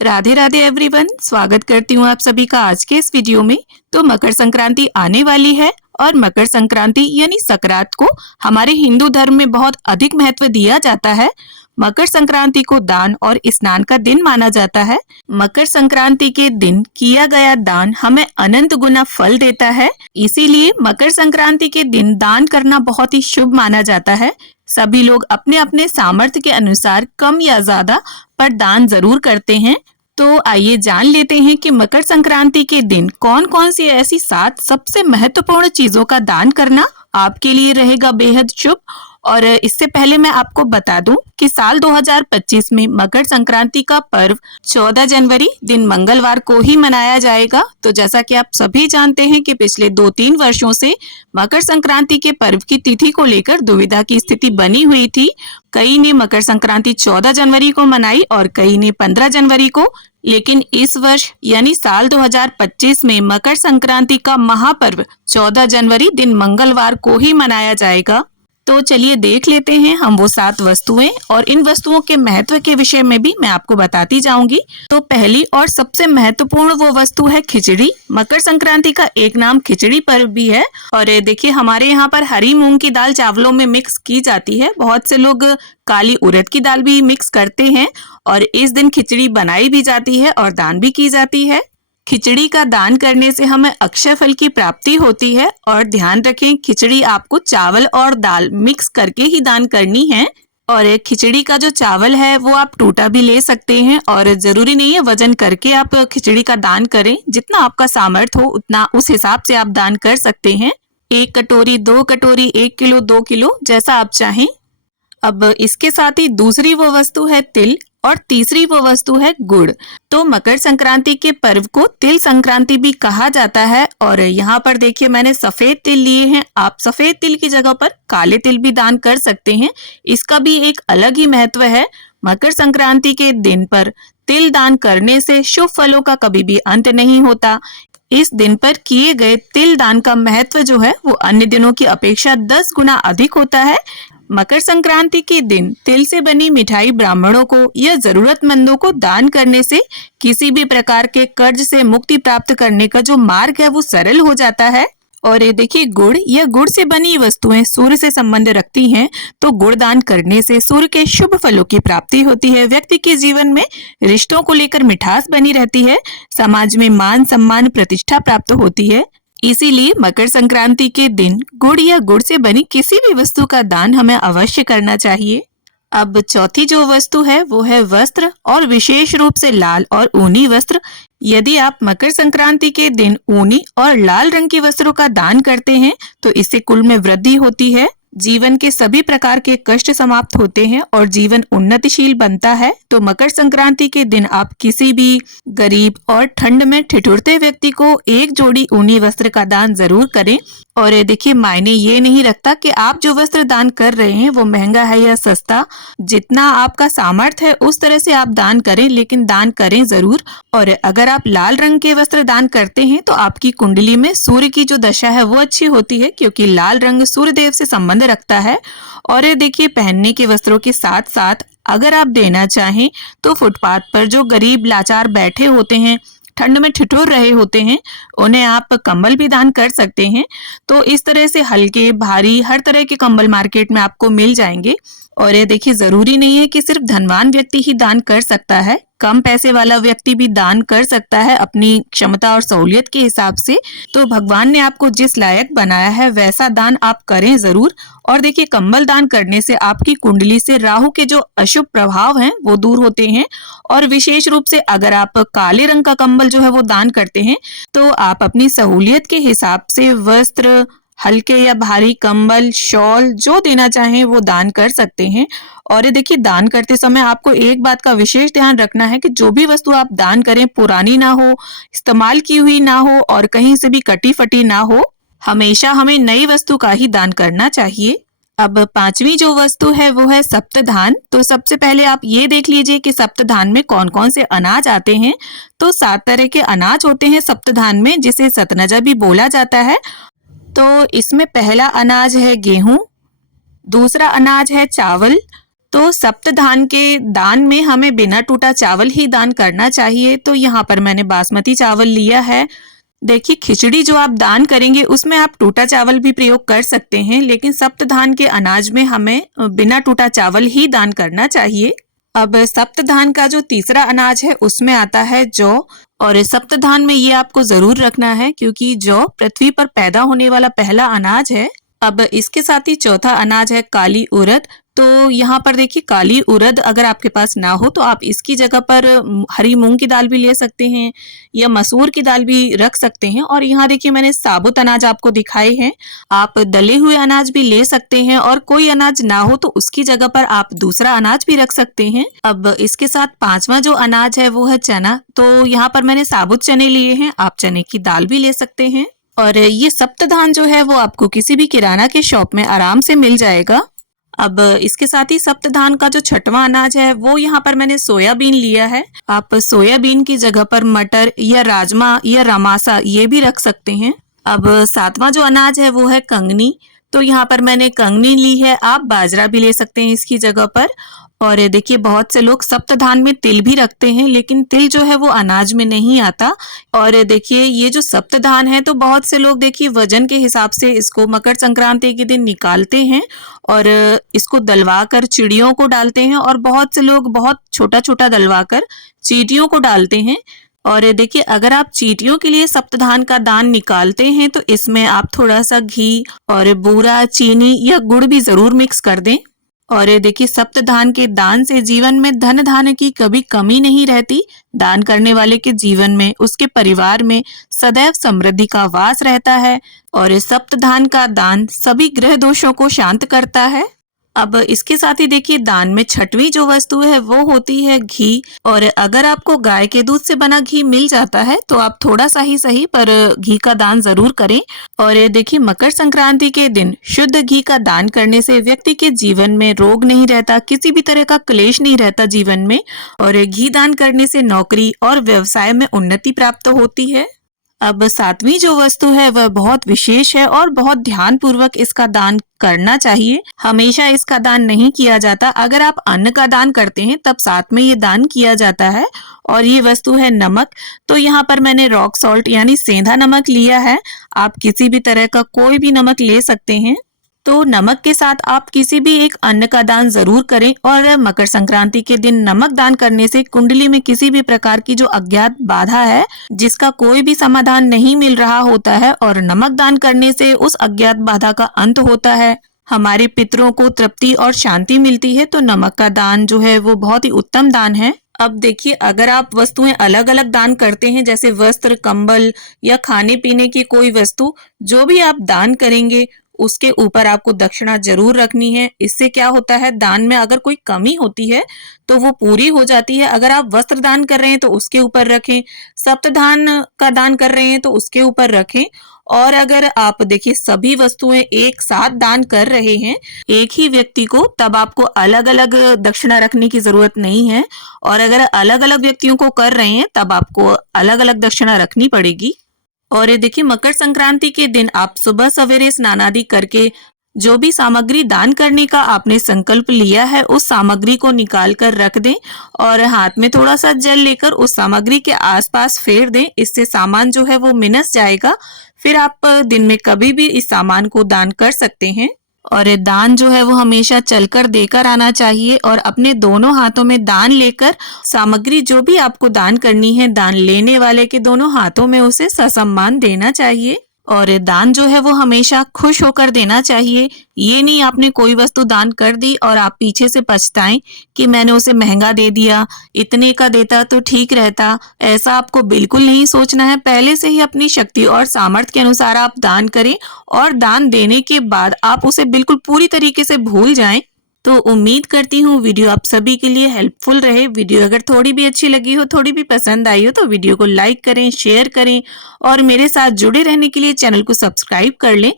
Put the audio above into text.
Radhe Radhe everyone, स्वागत करती हूँ आप सभी का आज के इस वीडियो में। तो मकर संक्रांति आने वाली है और मकर संक्रांति यानी सकरात को हमारे हिंदू धर्म में बहुत अधिक महत्व दिया जाता है। मकर संक्रांति को दान और स्नान का दिन माना जाता है। मकर संक्रांति के दिन किया गया दान हमें अनंत गुना फल देता है, इसीलिए मकर संक्रांति के दिन दान करना बहुत ही शुभ माना जाता है। सभी लोग अपने अपने सामर्थ्य के अनुसार कम या ज्यादा पर दान जरूर करते हैं। तो आइए जान लेते हैं कि मकर संक्रांति के दिन कौन कौन सी ऐसी 7 सबसे महत्वपूर्ण चीजों का दान करना आपके लिए रहेगा बेहद शुभ। और इससे पहले मैं आपको बता दूं कि साल 2025 में मकर संक्रांति का पर्व 14 जनवरी दिन मंगलवार को ही मनाया जाएगा। तो जैसा कि आप सभी जानते हैं कि पिछले 2-3 वर्षों से मकर संक्रांति के पर्व की तिथि को लेकर दुविधा की स्थिति बनी हुई थी। कई ने मकर संक्रांति 14 जनवरी को मनाई और कई ने 15 जनवरी को, लेकिन इस वर्ष यानी साल 2025 में मकर संक्रांति का महापर्व 14 जनवरी दिन मंगलवार को ही मनाया जाएगा। तो चलिए देख लेते हैं हम वो 7 वस्तुएं, और इन वस्तुओं के महत्व के विषय में भी मैं आपको बताती जाऊंगी। तो पहली और सबसे महत्वपूर्ण वो वस्तु है खिचड़ी। मकर संक्रांति का एक नाम खिचड़ी पर्व भी है। और देखिए हमारे यहाँ पर हरी मूंग की दाल चावलों में मिक्स की जाती है। बहुत से लोग काली उड़द की दाल भी मिक्स करते हैं और इस दिन खिचड़ी बनाई भी जाती है और दान भी की जाती है। खिचड़ी का दान करने से हमें अक्षय फल की प्राप्ति होती है। और ध्यान रखें, खिचड़ी आपको चावल और दाल मिक्स करके ही दान करनी है। और खिचड़ी का जो चावल है वो आप टूटा भी ले सकते हैं और जरूरी नहीं है वजन करके आप खिचड़ी का दान करें। जितना आपका सामर्थ्य हो उतना उस हिसाब से आप दान कर सकते हैं। 1 कटोरी, 2 कटोरी, 1 किलो, 2 किलो, जैसा आप चाहें। अब इसके साथ ही दूसरी वो वस्तु है तिल और तीसरी वो वस्तु है गुड़। तो मकर संक्रांति के पर्व को तिल संक्रांति भी कहा जाता है। और यहाँ पर देखिए मैंने सफेद तिल लिए हैं। आप सफेद तिल की जगह पर काले तिल भी दान कर सकते हैं। इसका भी एक अलग ही महत्व है। मकर संक्रांति के दिन पर तिल दान करने से शुभ फलों का कभी भी अंत नहीं होता। इस दिन पर किए गए तिल दान का महत्व जो है वो अन्य दिनों की अपेक्षा 10 गुना अधिक होता है। मकर संक्रांति के दिन तिल से बनी मिठाई ब्राह्मणों को या जरूरतमंदों को दान करने से किसी भी प्रकार के कर्ज से मुक्ति प्राप्त करने का जो मार्ग है वो सरल हो जाता है। और ये देखिए गुड़ या गुड़ से बनी वस्तुएं सूर्य से संबंध रखती हैं, तो गुड़ दान करने से सूर्य के शुभ फलों की प्राप्ति होती है। व्यक्ति के जीवन में रिश्तों को लेकर मिठास बनी रहती है। समाज में मान सम्मान प्रतिष्ठा प्राप्त होती है। इसीलिए मकर संक्रांति के दिन गुड़ या गुड़ से बनी किसी भी वस्तु का दान हमें अवश्य करना चाहिए। अब चौथी जो वस्तु है वो है वस्त्र, और विशेष रूप से लाल और ऊनी वस्त्र। यदि आप मकर संक्रांति के दिन ऊनी और लाल रंग के वस्त्रों का दान करते हैं तो इससे कुल में वृद्धि होती है। जीवन के सभी प्रकार के कष्ट समाप्त होते हैं और जीवन उन्नतिशील बनता है। तो मकर संक्रांति के दिन आप किसी भी गरीब और ठंड में ठिठुरते व्यक्ति को एक जोड़ी ऊनी वस्त्र का दान जरूर करें। और देखिए मायने ये नहीं रखता कि आप जो वस्त्र दान कर रहे हैं वो महंगा है या सस्ता। जितना आपका सामर्थ्य है उस तरह से आप दान करें, लेकिन दान करें जरूर। और अगर आप लाल रंग के वस्त्र दान करते हैं तो आपकी कुंडली में सूर्य की जो दशा है वो अच्छी होती है, क्योंकि लाल रंग सूर्य देव से संबंध रखता है। और देखिए पहनने के वस्त्रों के साथ साथ अगर आप देना चाहें तो फुटपाथ पर जो गरीब लाचार बैठे होते हैं, ठंड में ठिठुर रहे होते हैं, उन्हें आप कंबल भी दान कर सकते हैं। तो इस तरह से हल्के भारी हर तरह के कंबल मार्केट में आपको मिल जाएंगे। और ये देखिए जरूरी नहीं है कि सिर्फ धनवान व्यक्ति ही दान कर सकता है, कम पैसे वाला व्यक्ति भी दान कर सकता है अपनी क्षमता और सहूलियत के हिसाब से। तो भगवान ने आपको जिस लायक बनाया है वैसा दान आप करें जरूर। और देखिए कंबल दान करने से आपकी कुंडली से राहु के जो अशुभ प्रभाव हैं वो दूर होते हैं। और विशेष रूप से अगर आप काले रंग का कंबल जो है वो दान करते हैं तो आप अपनी सहूलियत के हिसाब से वस्त्र, हल्के या भारी कंबल, शॉल जो देना चाहें वो दान कर सकते हैं। और ये देखिए दान करते समय आपको एक बात का विशेष ध्यान रखना है कि जो भी वस्तु आप दान करें पुरानी ना हो, इस्तेमाल की हुई ना हो और कहीं से भी कटी फटी ना हो। हमेशा हमें नई वस्तु का ही दान करना चाहिए। अब 5वीं जो वस्तु है वो है सप्तधान। तो सबसे पहले आप ये देख लीजिए कि सप्तधान में कौन कौन से अनाज आते हैं। तो 7 तरह के अनाज होते हैं सप्तधान में, जिसे सतनजा भी बोला जाता है। तो इसमें पहला अनाज है गेहूं, दूसरा अनाज है चावल, तो सप्त धान के दान में हमें बिना टूटा चावल ही दान करना चाहिए। तो यहाँ पर मैंने बासमती चावल लिया है। देखिए, खिचड़ी जो आप दान करेंगे उसमें आप टूटा चावल भी प्रयोग कर सकते हैं, लेकिन सप्त धान के अनाज में हमें बिना टूटा चावल ही दान करना चाहिए। अब सप्त धान का जो तीसरा अनाज है उसमें आता है जौ। और सप्त धान में ये आपको जरूर रखना है, क्योंकि जौ पृथ्वी पर पैदा होने वाला पहला अनाज है। अब इसके साथ ही चौथा अनाज है काली उड़द। तो यहाँ पर देखिए, काली उड़द अगर आपके पास ना हो तो आप इसकी जगह पर हरी मूंग की दाल भी ले सकते हैं या मसूर की दाल भी रख सकते हैं। और यहाँ देखिए, मैंने साबुत अनाज आपको दिखाए हैं। आप दले हुए अनाज भी ले सकते हैं, और कोई अनाज ना हो तो उसकी जगह पर आप दूसरा अनाज भी रख सकते हैं। अब इसके साथ पांचवा जो अनाज है वो है चना। तो यहाँ पर मैंने साबुत चने लिए हैं, आप चने की दाल भी ले सकते हैं। और ये सप्त धान जो है वो आपको किसी भी किराना के शॉप में आराम से मिल जाएगा। अब इसके साथ ही सप्त धान का जो छठवां अनाज है वो यहाँ पर मैंने सोयाबीन लिया है। आप सोयाबीन की जगह पर मटर या राजमा या रमासा ये भी रख सकते हैं। अब सातवां जो अनाज है वो है कंगनी। तो यहाँ पर मैंने कंगनी ली है, आप बाजरा भी ले सकते हैं इसकी जगह पर। और देखिए, बहुत से लोग सप्त धान में तिल भी रखते हैं, लेकिन तिल जो है वो अनाज में नहीं आता। और देखिए, ये जो सप्त धान है तो बहुत से लोग देखिए वजन के हिसाब से इसको मकर संक्रांति के दिन निकालते हैं और इसको दलवा कर चिड़ियों को डालते हैं, और बहुत से लोग बहुत छोटा छोटा दलवा कर चींटियों को डालते हैं। और देखिए, अगर आप चींटियों के लिए सप्त धान का दान निकालते हैं तो इसमें आप थोड़ा सा घी और बूरा, चीनी या गुड़ भी जरूर मिक्स कर दें। और देखिए, सप्त धान के दान से जीवन में धन धान्य की कभी कमी नहीं रहती। दान करने वाले के जीवन में, उसके परिवार में सदैव समृद्धि का वास रहता है। और सप्त धान का दान सभी ग्रह दोषों को शांत करता है। अब इसके साथ ही देखिए, दान में छठवीं जो वस्तु है वो होती है घी। और अगर आपको गाय के दूध से बना घी मिल जाता है तो आप थोड़ा सा ही सही पर घी का दान जरूर करें। और देखिए, मकर संक्रांति के दिन शुद्ध घी का दान करने से व्यक्ति के जीवन में रोग नहीं रहता, किसी भी तरह का क्लेश नहीं रहता जीवन में। और घी दान करने से नौकरी और व्यवसाय में उन्नति प्राप्त होती है। अब सातवीं जो वस्तु है वह बहुत विशेष है और बहुत ध्यान पूर्वक इसका दान करना चाहिए। हमेशा इसका दान नहीं किया जाता। अगर आप अन्न का दान करते हैं तब साथ में ये दान किया जाता है। और ये वस्तु है नमक। तो यहाँ पर मैंने रॉक सॉल्ट यानी सेंधा नमक लिया है। आप किसी भी तरह का कोई भी नमक ले सकते हैं। तो नमक के साथ आप किसी भी एक अन्न का दान जरूर करें। और मकर संक्रांति के दिन नमक दान करने से कुंडली में किसी भी प्रकार की जो अज्ञात बाधा है, जिसका कोई भी समाधान नहीं मिल रहा होता है, और नमक दान करने से उस अज्ञात बाधा का अंत होता है। हमारे पितरों को तृप्ति और शांति मिलती है। तो नमक का दान जो है वो बहुत ही उत्तम दान है। अब देखिए, अगर आप वस्तुएं अलग अलग दान करते हैं, जैसे वस्त्र, कंबल या खाने पीने की कोई वस्तु, जो भी आप दान करेंगे उसके ऊपर आपको दक्षिणा जरूर रखनी है। इससे क्या होता है, दान में अगर कोई कमी होती है तो वो पूरी हो जाती है। अगर आप वस्त्र दान कर रहे हैं तो उसके ऊपर रखें, सप्त धान का दान कर रहे हैं तो उसके ऊपर रखें। और अगर आप देखिए सभी वस्तुएं एक साथ दान कर रहे हैं एक ही व्यक्ति को, तब आपको अलग अलग दक्षिणा रखने की जरूरत नहीं है। और अगर अलग अलग व्यक्तियों को कर रहे हैं तब आपको अलग अलग दक्षिणा रखनी पड़ेगी। और ये देखिए, मकर संक्रांति के दिन आप सुबह सवेरे स्नान आदि करके जो भी सामग्री दान करने का आपने संकल्प लिया है उस सामग्री को निकाल कर रख दें, और हाथ में थोड़ा सा जल लेकर उस सामग्री के आसपास फेर दें। इससे सामान जो है वो मिनस जाएगा। फिर आप दिन में कभी भी इस सामान को दान कर सकते हैं। और दान जो है वो हमेशा चलकर देकर आना चाहिए, और अपने दोनों हाथों में दान लेकर सामग्री जो भी आपको दान करनी है, दान लेने वाले के दोनों हाथों में उसे ससम्मान देना चाहिए। और दान जो है वो हमेशा खुश होकर देना चाहिए। ये नहीं आपने कोई वस्तु दान कर दी और आप पीछे से पछताएं कि मैंने उसे महंगा दे दिया, इतने का देता तो ठीक रहता। ऐसा आपको बिल्कुल नहीं सोचना है। पहले से ही अपनी शक्ति और सामर्थ्य के अनुसार आप दान करें, और दान देने के बाद आप उसे बिल्कुल पूरी तरीके से भूल जाएं। तो उम्मीद करती हूँ वीडियो आप सभी के लिए हेल्पफुल रहे। वीडियो अगर थोड़ी भी अच्छी लगी हो, थोड़ी भी पसंद आई हो, तो वीडियो को लाइक करें, शेयर करें, और मेरे साथ जुड़े रहने के लिए चैनल को सब्सक्राइब कर लें।